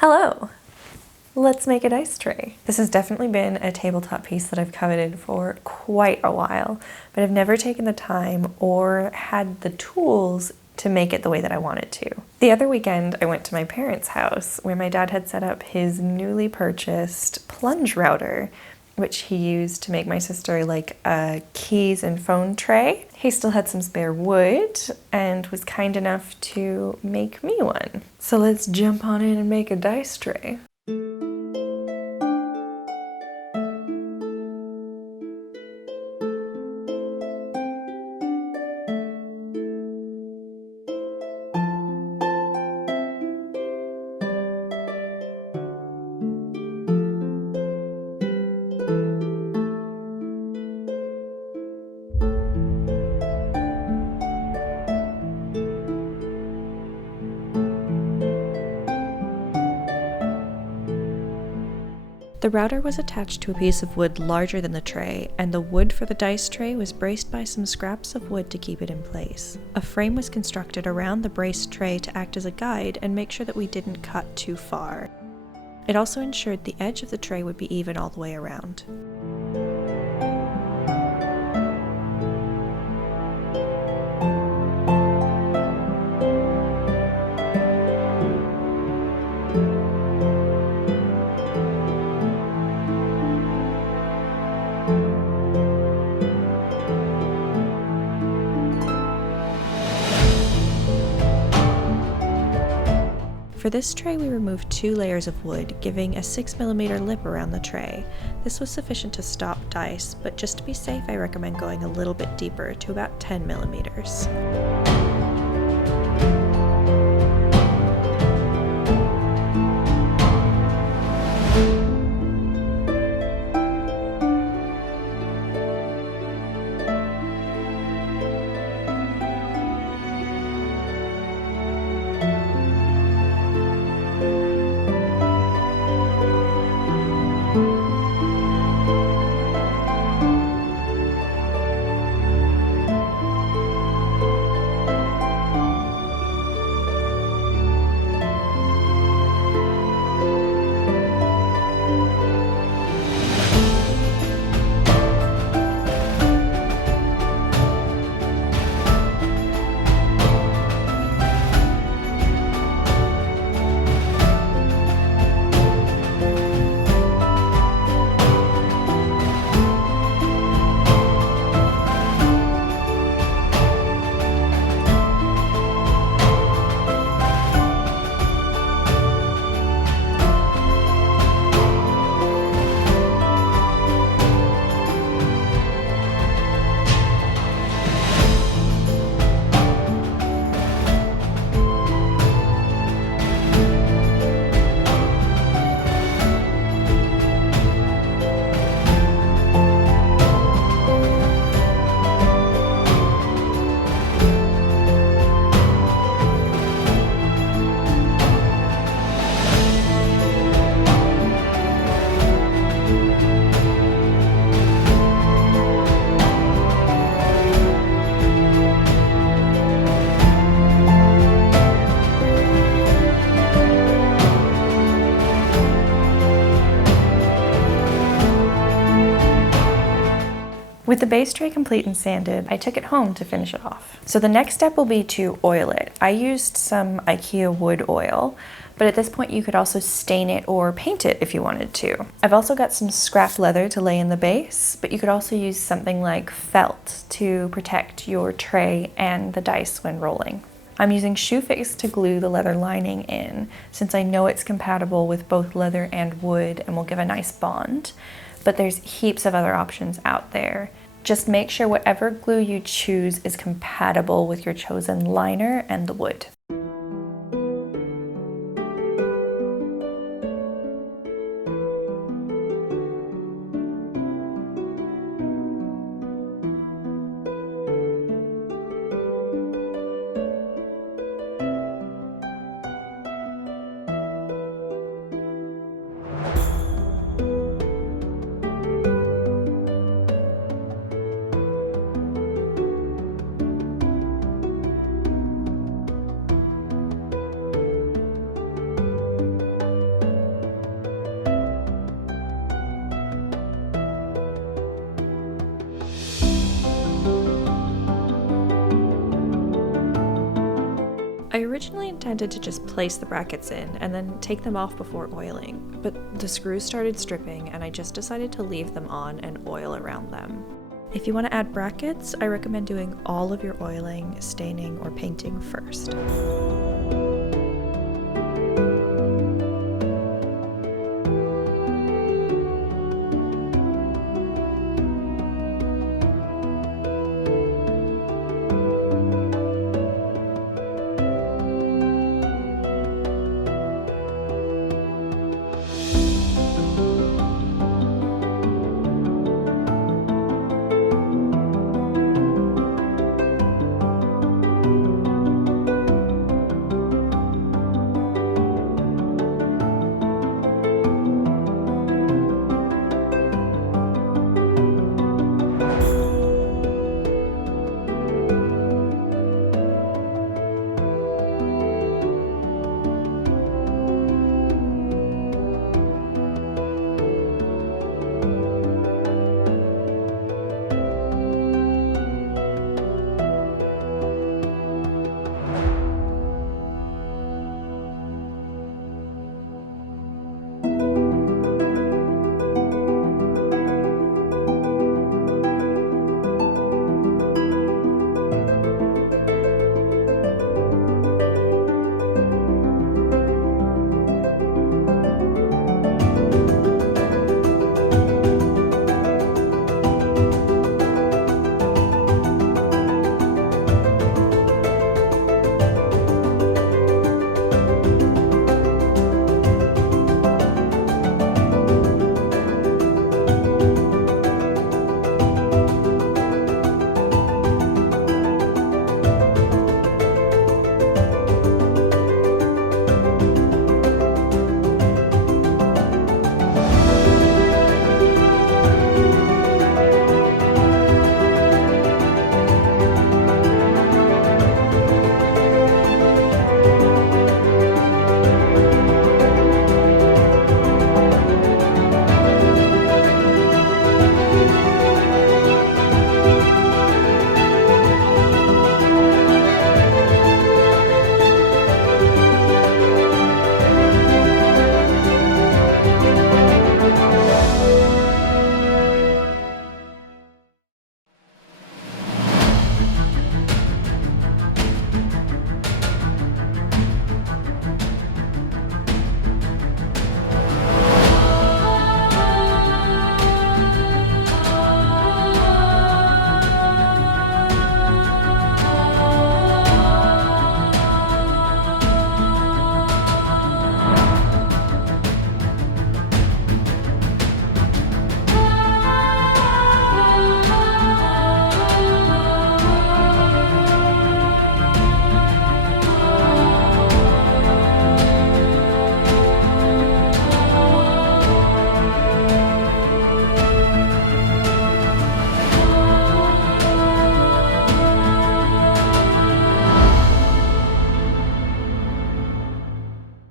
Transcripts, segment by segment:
Hello! Let's make a dice tray. This has definitely been a tabletop piece that I've coveted for quite a while, but I've never taken the time or had the tools to make it the way that I wanted to. The other weekend, I went to my parents' house where my dad had set up his newly purchased plunge router, which he used to make my sister like a keys and phone tray. He still had some spare wood and was kind enough to make me one. So let's jump on in and make a dice tray. The router was attached to a piece of wood larger than the tray, and the wood for the dice tray was braced by some scraps of wood to keep it in place. A frame was constructed around the braced tray to act as a guide and make sure that we didn't cut too far. It also ensured the edge of the tray would be even all the way around. For this tray, we removed 2 layers of wood, giving a 6mm lip around the tray. This was sufficient to stop dice, but just to be safe, I recommend going a little bit deeper to about 10mm. With the base tray complete and sanded, I took it home to finish it off. So the next step will be to oil it. I used some IKEA wood oil, but at this point you could also stain it or paint it if you wanted to. I've also got some scrap leather to lay in the base, but you could also use something like felt to protect your tray and the dice when rolling. I'm using shoe fix to glue the leather lining in, since I know it's compatible with both leather and wood and will give a nice bond. But there's heaps of other options out there. Just make sure whatever glue you choose is compatible with your chosen liner and the wood. originally intended to just place the brackets in and then take them off before oiling, but the screws started stripping and I just decided to leave them on and oil around them. If you want to add brackets, I recommend doing all of your oiling, staining, or painting first.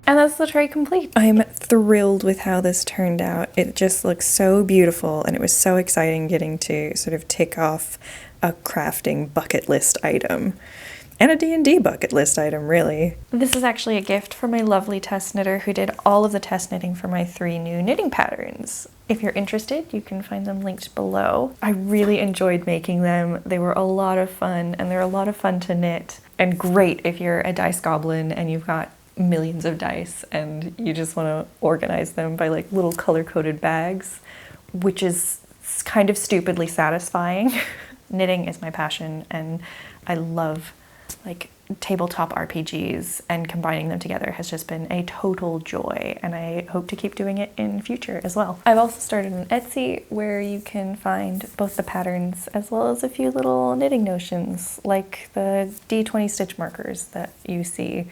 And that's the tray complete. I'm thrilled with how this turned out. It just looks so beautiful, and it was so exciting getting to sort of tick off a crafting bucket list item. And a D&D bucket list item, really. This is actually a gift from my lovely test knitter who did all of the test knitting for my 3 new knitting patterns. If you're interested, you can find them linked below. I really enjoyed making them. They were a lot of fun, and they're a lot of fun to knit. And great if you're a dice goblin and you've got millions of dice and you just want to organize them by like little color-coded bags, which is kind of stupidly satisfying. Knitting is my passion, and I love like tabletop RPGs, and combining them together has just been a total joy, and I hope to keep doing it in future as well. I've also started an Etsy where you can find both the patterns as well as a few little knitting notions like the D20 stitch markers that you see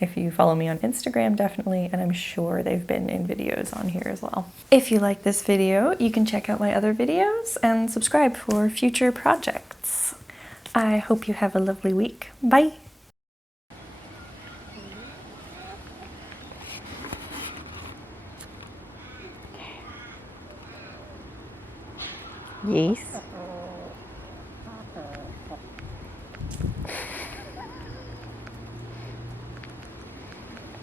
if you follow me on Instagram, definitely, and I'm sure they've been in videos on here as well. If you like this video, you can check out my other videos and subscribe for future projects. I hope you have a lovely week. Bye! Yes.